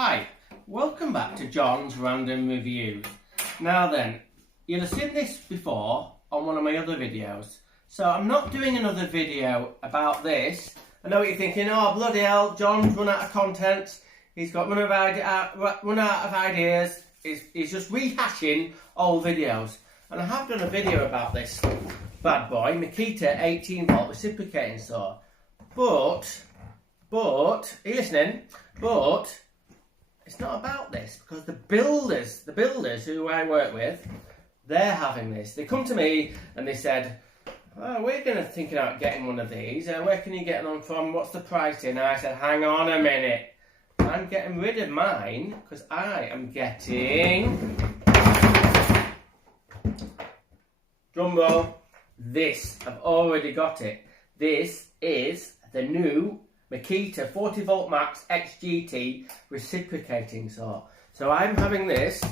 Hi, welcome back to John's Random Reviews. Now then, you'll have seen this before on one of my other videos. So I'm not doing another video about this. I know what you're thinking, oh bloody hell, John's run out of content. He's got run out of ideas. He's just rehashing old videos. And I have done a video about this bad boy, Makita 18 volt reciprocating saw. But, are you listening? But it's not about this, because the builders who I work with, they're having this. They come to me and they said, oh, we're going to think about getting one of these. Where can you get them from? What's the pricing? And I said, hang on a minute. I'm getting rid of mine because I am getting, drum roll, this. I've already got it. This is the new Makita 40 volt max XGT reciprocating saw. So I'm having this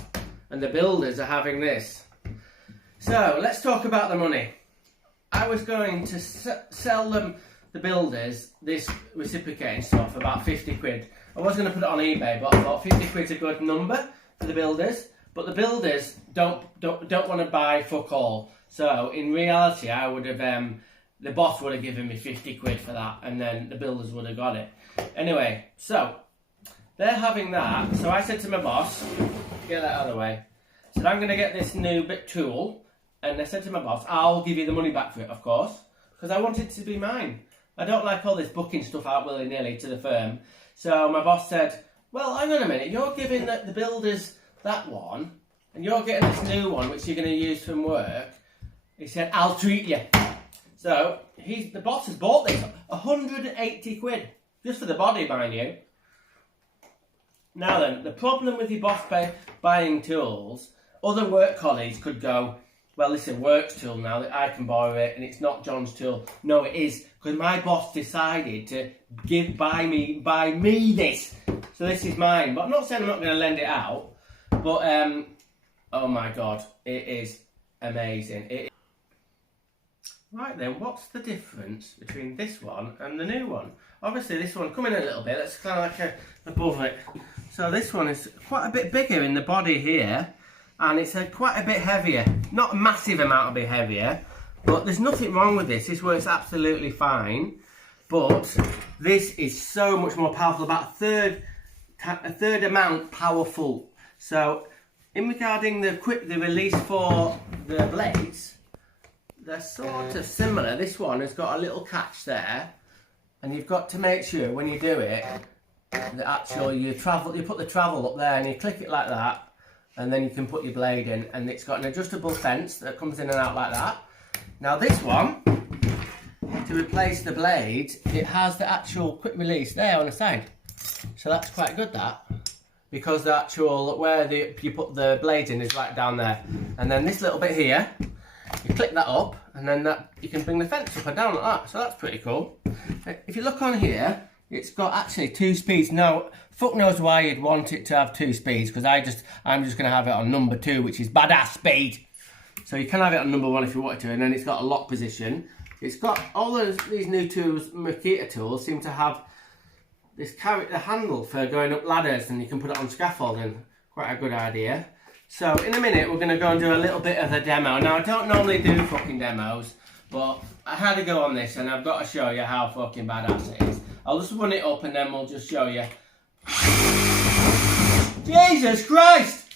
and the builders are having this. So let's talk about the money. I was going to sell them, the builders, this reciprocating saw for about 50 quid. I was going to put it on eBay, but I thought 50 quid's a good number for the builders. But the builders don't want to buy fuck all. So in reality, I would have the boss would have given me 50 quid for that, and then the builders would have got it. Anyway, so they're having that. So I said to my boss, get that out of the way. I said, I'm going to get this new bit tool. And I said to my boss, I'll give you the money back for it, of course, because I want it to be mine. I don't like all this booking stuff out willy-nilly to the firm. So my boss said, well, hang on a minute, you're giving the builders that one, and you're getting this new one, which you're going to use from work. He said, I'll treat you. So the boss has bought this, 180 quid, just for the body, mind you. Now then, the problem with your boss buying tools, other work colleagues could go, well, this is a works tool now, that I can borrow it, and it's not John's tool. No, it is, because my boss decided to buy me this. So this is mine. But I'm not saying I'm not going to lend it out, but, oh my God, it is amazing. Right then, what's the difference between this one and the new one? Obviously this one, come in a little bit, let's kind of like above it. So this one is quite a bit bigger in the body here, and it's quite a bit heavier. Not a massive amount, a bit heavier, but there's nothing wrong with this. This works absolutely fine, but this is so much more powerful, about a third amount powerful. So in regarding the release for the blades, they're sort of similar. This one has got a little catch there, and you've got to make sure when you do it that actually you put the travel up there and you click it like that, and then you can put your blade in, and it's got an adjustable fence that comes in and out like that. Now this one, to replace the blade, it has the actual quick release there on the side. So that's quite good, that, because the actual where you put the blades in is right down there. And then this little bit here, you click that up, and then you can bring the fence up and down like that. So that's pretty cool. If you look on here, it's got actually 2 speeds. Now, fuck knows why you'd want it to have 2 speeds, because I'm just going to have it on number 2, which is badass speed. So you can have it on number 1 if you wanted to, and then it's got a lock position. It's got all these new tools, Makita tools, seem to have this the handle for going up ladders, and you can put it on scaffolding. Quite a good idea. So in a minute we're going to go and do a little bit of a demo. Now I don't normally do fucking demos, but I had to go on this, and I've got to show you how fucking badass it is. I'll just run it up and then we'll just show you. Jesus Christ!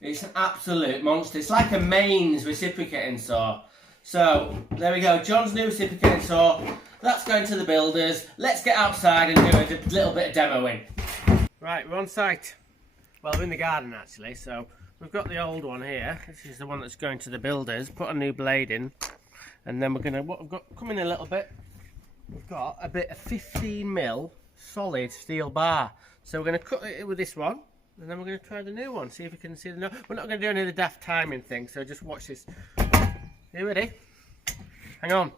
It's an absolute monster. It's like a mains reciprocating saw. So there we go, John's new reciprocating saw. That's going to the builders. Let's get outside and do a little bit of demoing. Right, we're on site. Well, we're in the garden actually, so we've got the old one here. This is the one that's going to the builders. Put a new blade in, and then we're going to, what we've got, come in a little bit. We've got a bit of 15mm solid steel bar. So we're going to cut it with this one, and then we're going to try the new one. See if we can see the new. We're not going to do any of the daft timing thing, so just watch this. You ready? Hang on.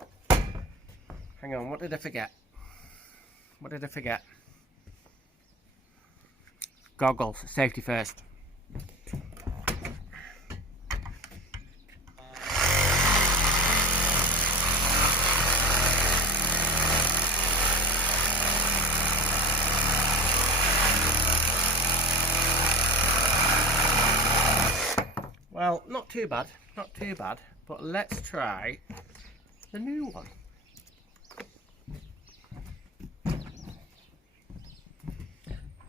Hang on, what did I forget? What did I forget? Goggles, safety first. Well, not too bad, but let's try the new one.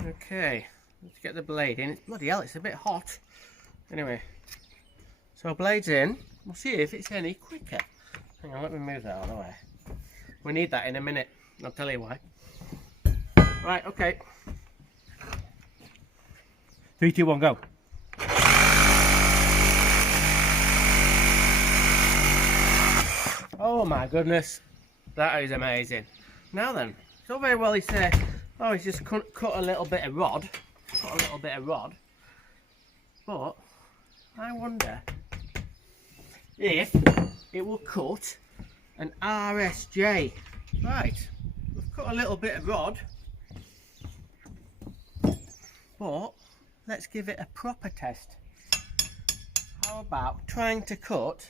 Okay, let's get the blade in. Bloody hell, it's a bit hot. Anyway, so blade's in. We'll see if it's any quicker. Hang on, let me move that out of the way. We need that in a minute. I'll tell you why. Right, okay. 3, 2, 1, go. Oh my goodness, that is amazing. Now then, it's all very well he said, oh, he's just cut a little bit of rod. But I wonder if it will cut an RSJ. Right, we've cut a little bit of rod, but let's give it a proper test. How about trying to cut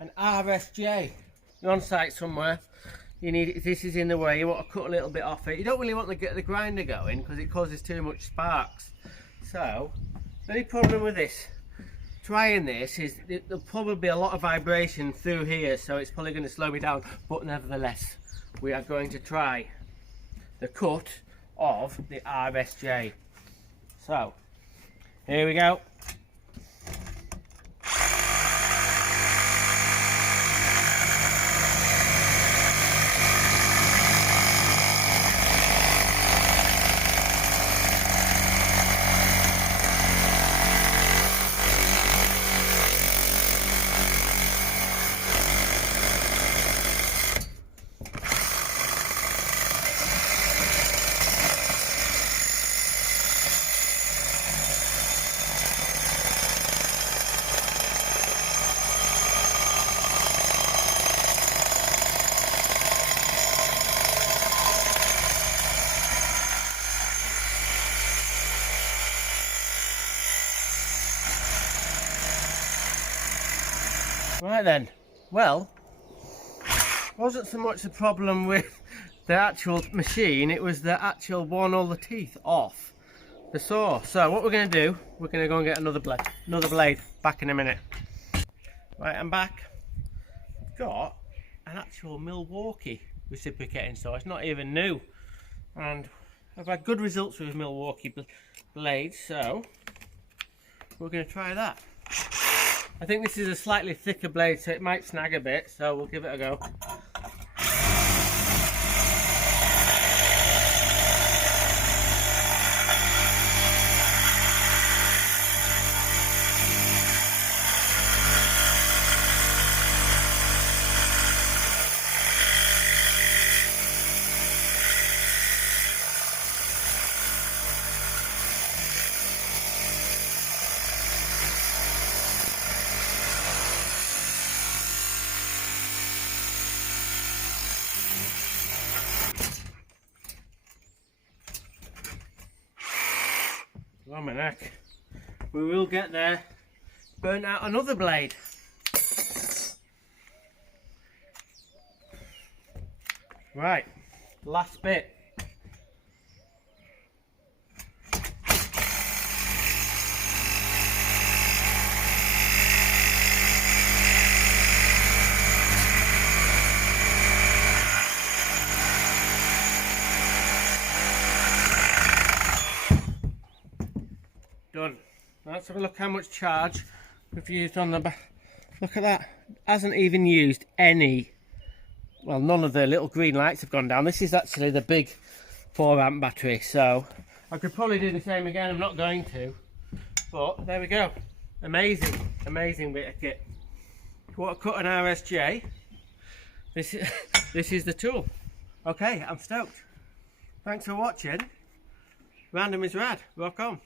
an RSJ? You're on site somewhere, you need it, this is in the way, you want to cut a little bit off it. You don't really want to get the grinder going because it causes too much sparks. So, the only problem with this, trying this, is there'll probably be a lot of vibration through here, so it's probably going to slow me down, but nevertheless, we are going to try the cut of the RSJ. So, here we go. Right then, well, wasn't so much the problem with the actual machine, it was the actual worn all the teeth off the saw. So what we're going to do, we're going to go and get another blade, back in a minute. Right, I'm back. I've got an actual Milwaukee reciprocating saw, it's not even new. And I've had good results with Milwaukee blades, so we're going to try that. I think this is a slightly thicker blade, so it might snag a bit, so we'll give it a go. On my neck. We will get there. Burnt out another blade. Right, last bit. Done. Let's have a look how much charge we've used on the back. Look at that. Hasn't even used any. Well, none of the little green lights have gone down. This is actually the big 4 amp battery, so I could probably do the same again. I'm not going to, but there we go. Amazing, amazing bit of kit. If you want to cut an RSJ, this is the tool. Okay, I'm stoked. Thanks for watching. Random is rad. Rock on.